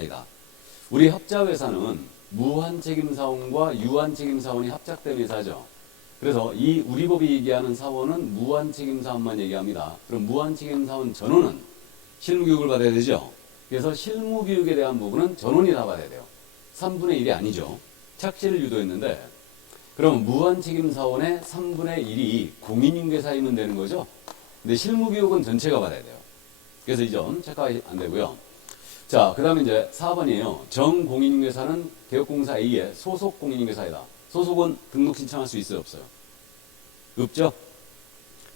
사이다. 우리 합자회사는 무한책임사원과 유한책임사원이 합작된 회사죠. 그래서 이 우리 법이 얘기하는 사원은 무한책임사원만 얘기합니다. 그럼 무한책임사원 전원은 실무교육을 받아야 되죠. 그래서 실무교육에 대한 부분은 전원이 다 받아야 돼요. 3분의 1이 아니죠. 착시를 유도했는데 그럼 무한책임사원의 3분의 1이 공인중개사이면 되는 거죠. 근데 실무교육은 전체가 받아야 돼요. 그래서 이 점 체크하면 안 되고요. 자, 그 다음에 이제 4번이에요. 정공인중개사는 개업공사 A의 소속 공인중개사이다. 소속은 등록 신청할 수 있어요, 없어요? 없죠?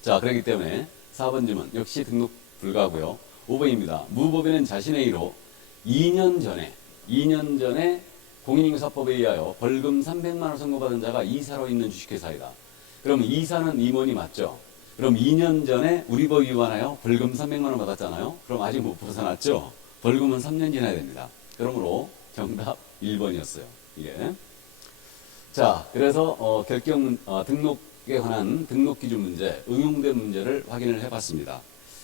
자, 그렇기 때문에 4번 질문 역시 등록 불가하고요. 5번입니다. 무법인은 자신의 의로 2년 전에 공인중개사법에 의하여 벌금 300만 원 선고받은 자가 이사로 있는 주식회사이다. 그럼 이사는 임원이 맞죠? 그럼 2년 전에 우리 법 위반하여 벌금 300만 원 받았잖아요. 그럼 아직 못 벗어났죠? 벌금은 3년 지나야 됩니다. 그러므로 정답 1번이었어요. 이게. 자, 그래서 등록에 관한 등록 기준 문제, 응용된 문제를 확인을 해봤습니다.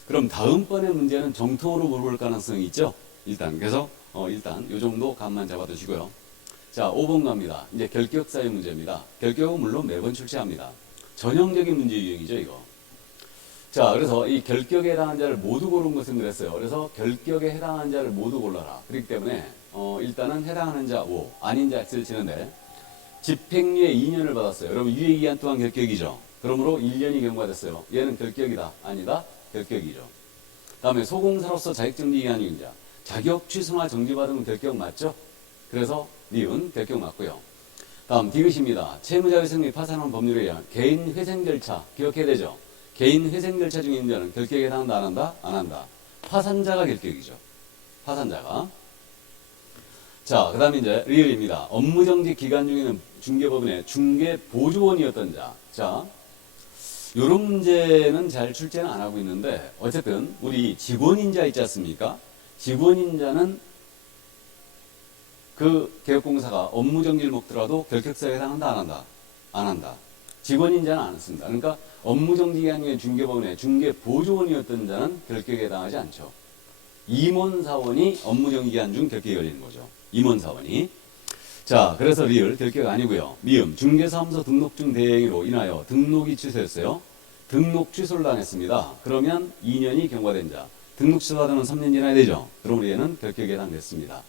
그럼 다음번의 문제는 정통으로 물어볼 가능성이 있죠? 그래서 일단 이 정도 감만 잡아두시고요. 자, 5번 갑니다. 이제 결격 사유 문제입니다. 결격은 물론 매번 출제합니다. 전형적인 문제 유형이죠, 이거. 자, 그래서 이 결격에 해당한 자를 모두 고른 것을 그랬어요. 그래서 결격에 해당한 자를 모두 골라라. 그렇기 때문에 일단은 해당하는 자 O, 아닌 자 X를 치는데 집행유예 2년을 받았어요. 여러분 유예기한 또한 결격이죠. 그러므로 1년이 경과됐어요. 얘는 결격이다. 아니다. 결격이죠. 다음에 소공사로서 자격정지 기한 유인자. 자격 취소나 정지받으면 결격 맞죠? 그래서 니은 결격 맞고요. 다음 디귿입니다. 채무자회생 및 파산한 법률에 의한 개인 회생 절차 기억해야 되죠. 개인 회생 절차 중에 있는 자는 결격에 해당한다 안 한다? 안 한다. 파산자가 결격이죠. 파산자가. 자, 그 다음에 이제 리을입니다. 업무정지 기간 중에는 중개법인의 중개보조원이었던 자. 자, 요런 문제는 잘 출제는 안 하고 있는데 어쨌든 우리 직원인자 있지 않습니까? 직원인자는 그 개업공사가 업무정지를 먹더라도 결격사에 해당한다 안 한다? 안 한다. 직원인자는 안 했습니다. 그러니까 업무정지 기간 중에 중개법인의 중개보조원이었던 자는 결격에 해당하지 않죠. 임원사원이 업무정지 기간 중 결격이 걸리는 거죠. 임원사원이. 자, 그래서 리을 결격 아니고요. 미음 중개사무소 등록증 대행위로 인하여 등록이 취소했어요. 등록 취소를 당했습니다. 그러면 2년이 경과된 자. 등록 취소하다는 3년 지나야 되죠. 그럼 얘는 결격에 해당됐습니다.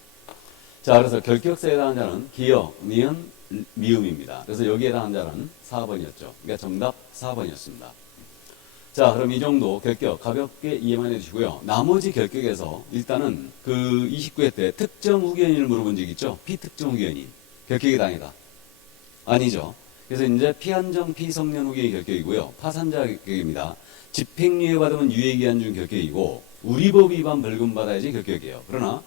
자, 그래서 결격사에 해당한 자는 기역, 니은, 미음입니다. 그래서 여기에 해당한 자는 4번이었죠. 그러니까 정답 4번이었습니다. 자, 그럼 이 정도 결격 가볍게 이해만 해주시고요. 나머지 결격에서 일단은 그 29회 때 특정 후견인을 물어본 적 있죠? 피특정 후견인. 결격이 당이다. 아니죠. 그래서 이제 피한정 피성년 후견이 결격이고요. 파산자 결격입니다. 집행유예 받으면 유예기한 중 결격이고 우리법 위반 벌금 받아야지 결격이에요. 그러나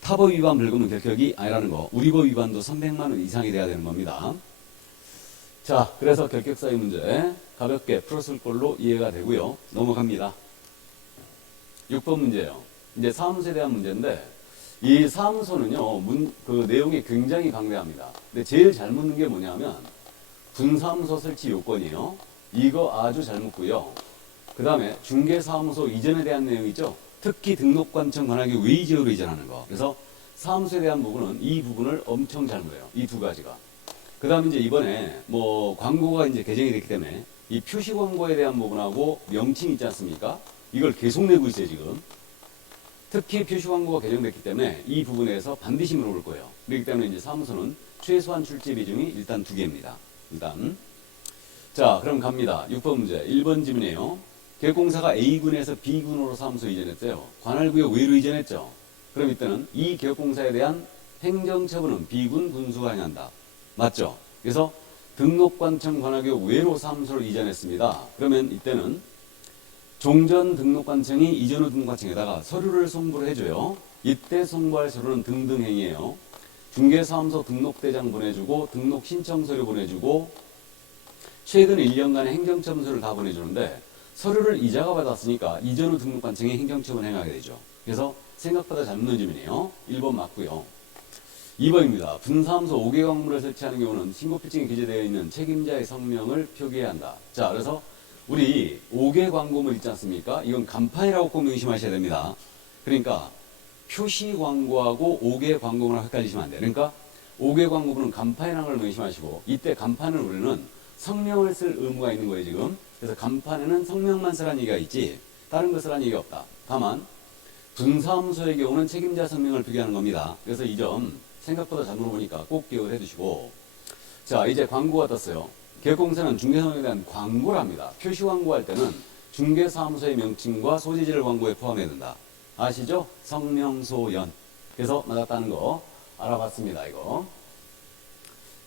타법 위반 벌금은 결격이 아니라는 거. 우리법 위반도 300만 원 이상이 돼야 되는 겁니다. 자, 그래서 결격사유 문제 가볍게 풀었을 걸로 이해가 되고요. 넘어갑니다. 6번 문제예요. 이제 사무소에 대한 문제인데 이 사무소는요, 그 내용이 굉장히 방대합니다. 근데 제일 잘 묻는 게 뭐냐면 분사무소 설치 요건이에요. 이거 아주 잘 묻고요. 그 다음에 중개사무소 이전에 대한 내용이죠. 특히 등록관청 관할기 외지역으로 이전하는 거. 그래서 사무소에 대한 부분은 이 부분을 엄청 잘 물어요. 이 두 가지가. 그 다음에 이제 이번에 뭐 광고가 이제 개정이 됐기 때문에 이 표시 광고에 대한 부분하고 명칭 있지 않습니까? 이걸 계속 내고 있어요, 지금. 특히 표시 광고가 개정됐기 때문에 이 부분에서 반드시 물어볼 거예요. 그렇기 때문에 이제 사무소는 최소한 출제 비중이 일단 2개입니다. 일단. 자, 그럼 갑니다. 6번 문제. 1번 질문이에요. 개업공사가 A군에서 B군으로 사무소 이전했어요. 관할구역 외로 이전했죠. 그럼 이때는 이 개업공사에 대한 행정처분은 B군 군수가 행한다. 맞죠? 그래서 등록관청 관할구역 외로 사무소를 이전했습니다. 그러면 이때는 종전 등록관청이 이전 후 등록관청에다가 서류를 송부를 해줘요. 이때 송부할 서류는 등등행이에요. 중개사무소 등록대장 보내주고 등록신청서류 보내주고 최근 1년간의 행정처분서를 다 보내주는데 서류를 이자가 받았으니까 이전 후 등록관청이 행정처분 행하게 되죠. 그래서 생각보다 잘 묻는 질문이에요. 1번 맞고요. 2번입니다. 분사무소 5개 광물을 설치하는 경우는 신고필증에 기재되어 있는 책임자의 성명을 표기해야 한다. 자, 그래서 우리 5개 광고물 있지 않습니까? 이건 간판이라고 꼭 명심하셔야 됩니다. 그러니까 표시 광고하고 5개 광고문을 헷갈리시면 안 돼요. 그러니까 5개 광고문은 간판이라는 걸 명심하시고, 이때 간판을 우리는 성명을 쓸 의무가 있는 거예요, 지금. 그래서 간판에는 성명만 쓰라는 얘기가 있지 다른 거 쓰라는 얘기가 없다. 다만 분사무소의 경우는 책임자 성명을 표기하는 겁니다. 그래서 이 점 생각보다 잘 물어보니까 꼭 기억을 해두시고, 자, 이제 광고가 떴어요. 개혁공사는 중개사무소에 대한 광고를 합니다. 표시 광고할 때는 중개사무소의 명칭과 소재지를 광고에 포함해야 된다. 아시죠? 성명소연. 그래서 맞았다는 거 알아봤습니다, 이거.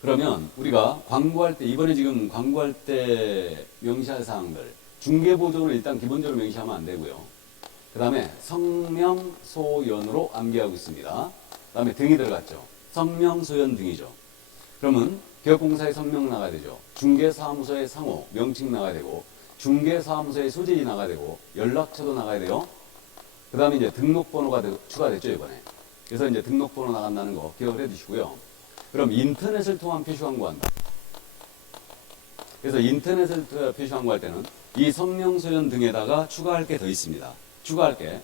그러면 우리가 광고할 때, 이번에 지금 광고할 때 명시할 사항들, 중개보조는 일단 기본적으로 명시하면 안 되고요. 그 다음에 성명소연으로 암기하고 있습니다. 그 다음에 등이 들어갔죠. 성명소연 등이죠. 그러면 개혁공사의 성명 나가야 되죠. 중개사무소의 상호, 명칭 나가야 되고, 중개사무소의 소재지 나가야 되고, 연락처도 나가야 돼요. 그 다음에 이제 등록번호가 추가됐죠, 이번에. 그래서 이제 등록번호 나간다는 거 기억을 해 두시고요. 그럼 인터넷을 통한 표시 광고한다. 그래서 인터넷을 통한 표시 광고할 때는 이 성명소연 등에다가 추가할 게 더 있습니다. 추가할 게,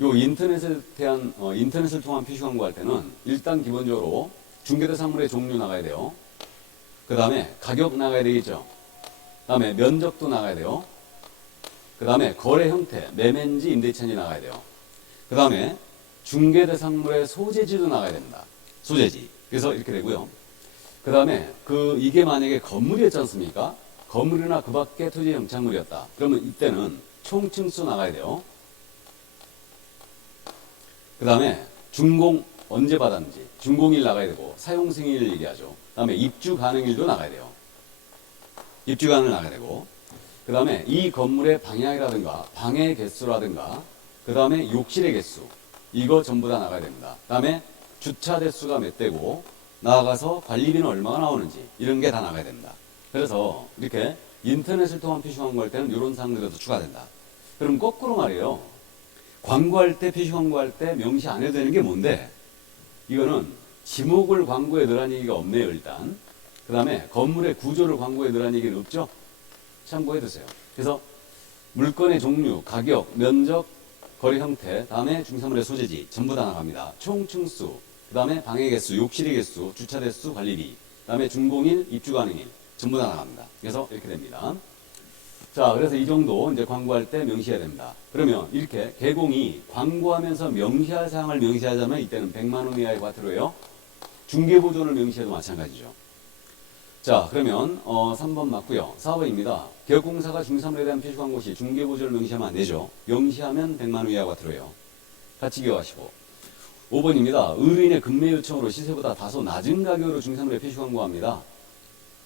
요 인터넷을 통한 표시 광고할 때는 일단 기본적으로 중개대상물의 종류 나가야 돼요. 그 다음에 가격 나가야 되겠죠. 그 다음에 면적도 나가야 돼요. 그 다음에 거래 형태, 매매인지 임대차인지 나가야 돼요. 그 다음에 중개대상물의 소재지도 나가야 됩니다. 소재지. 그래서 이렇게 되고요. 그 다음에 이게 만약에 건물이었지 않습니까? 건물이나 그 밖의 토지 영창물이었다. 그러면 이때는 총층수 나가야 돼요. 그 다음에 준공 언제 받았는지, 준공일 나가야 되고, 사용 승인을 얘기하죠. 그 다음에 입주 가능일도 나가야 돼요. 입주 가능일 나가야 되고, 그 다음에 이 건물의 방향이라든가, 방의 개수라든가, 그 다음에 욕실의 개수, 이거 전부 다 나가야 됩니다. 그 다음에 주차 대수가 몇 대고, 나아가서 관리비는 얼마가 나오는지, 이런 게 다 나가야 됩니다. 그래서 이렇게 인터넷을 통한 표시 광고할 때는 이런 사항들도 추가된다. 그럼 거꾸로 말이에요. 광고할 때, 표시 광고할 때 명시 안 해도 되는 게 뭔데? 이거는 지목을 광고에 넣으라는 얘기가 없네요, 일단. 그 다음에 건물의 구조를 광고에 넣으라는 얘기는 없죠? 참고해 두세요. 그래서 물건의 종류, 가격, 면적, 거래 형태, 다음에 중개사물의 소재지 전부 다 나갑니다. 총 층수, 그 다음에 방의 개수, 욕실의 개수, 주차 대수, 관리비, 그 다음에 준공일, 입주 가능일 전부 다 나갑니다. 그래서 이렇게 됩니다. 자, 그래서 이 정도 이제 광고할 때 명시해야 됩니다. 그러면 이렇게 개공이 광고하면서 명시할 사항을 명시하자면 이때는 100만 원 이하의 과태료예요. 중개보조를 명시해도 마찬가지죠. 자, 그러면 3번 맞고요. 4번입니다. 개혁공사가 중개사물에 대한 표시 광고 시 중개보조를 명시하면 안 되죠. 명시하면 100만 원 이하 과태료예요. 같이 기억하시고. 5번입니다. 의뢰인의 급매 요청으로 시세보다 다소 낮은 가격으로 중개사물에 표시 광고합니다.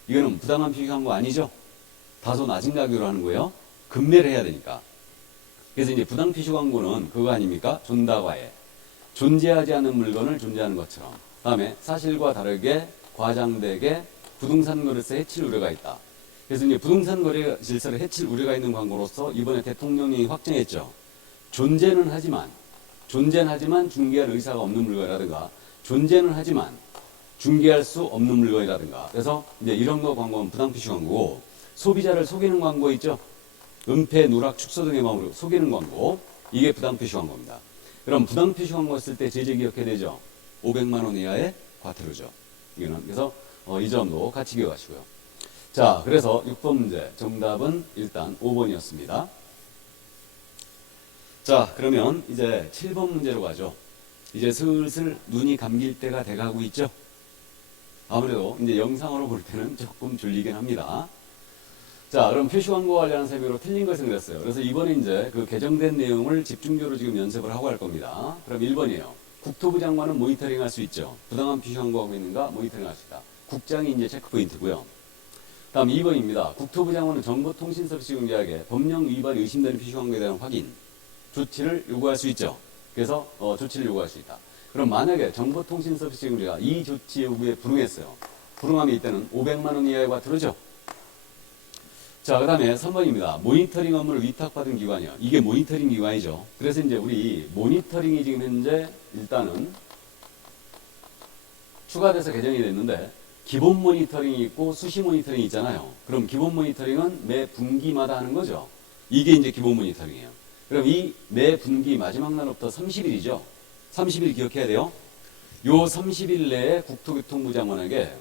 이거는 부당한 표시 광고 아니죠? 다소 낮은 가격으로 하는 거예요. 급매를 해야 되니까. 그래서 이제 부당 표시 광고는 그거 아닙니까? 존다과에. 존재하지 않는 물건을 존재하는 것처럼. 다음에 사실과 다르게 과장되게 부동산 거래세 해칠 우려가 있다. 그래서 이제 부동산 거래 질서를 해칠 우려가 있는 광고로서 이번에 대통령이 확정했죠. 존재는 하지만 중개할 의사가 없는 물건이라든가, 존재는 하지만 중개할 수 없는 물건이라든가. 그래서 이제 이런 거 광고는 부당 표시 광고고, 소비자를 속이는 광고 있죠. 은폐, 누락, 축소 등의 마음으로 속이는 광고, 이게 부당 표시 광고입니다. 그럼 부당 표시 광고 쓸 때 제재 기억해야 되죠. 500만 원 이하의 과태료죠. 이거는 그래서 이 점도 같이 기억하시고요. 자, 그래서 6번 문제 정답은 일단 5번이었습니다. 자, 그러면 이제 7번 문제로 가죠. 이제 슬슬 눈이 감길 때가 돼가고 있죠. 아무래도 이제 영상으로 볼 때는 조금 졸리긴 합니다. 자, 그럼 표시 광고 관련한 설명으로 틀린 것을 그렸어요. 그래서 이번에 이제 그 개정된 내용을 집중적으로 지금 연습을 하고 할 겁니다. 그럼 1번이에요. 국토부 장관은 모니터링 할 수 있죠. 부당한 표시 광고하고 있는가 모니터링 할 수 있다. 국장이 이제 체크 포인트고요. 다음 2번입니다. 국토부 장관은 정보통신서비스공개하게 법령 위반이 의심되는 표시 광고에 대한 확인, 조치를 요구할 수 있죠. 그래서 조치를 요구할 수 있다. 그럼 만약에 정보통신서비스공개가 이 조치 요구에 불응했어요. 불응하면 이때는 500만 원 이하의 과태료죠. 자, 그 다음에 3번입니다. 모니터링 업무를 위탁받은 기관이요. 이게 모니터링 기관이죠. 그래서 이제 우리 모니터링이 지금 현재 일단은 추가돼서 개정이 됐는데, 기본 모니터링이 있고 수시 모니터링이 있잖아요. 그럼 기본 모니터링은 매 분기마다 하는 거죠. 이게 이제 기본 모니터링이에요. 그럼 이 매 분기 마지막 날부터 30일이죠. 30일 기억해야 돼요. 요 30일 내에 국토교통부 장관에게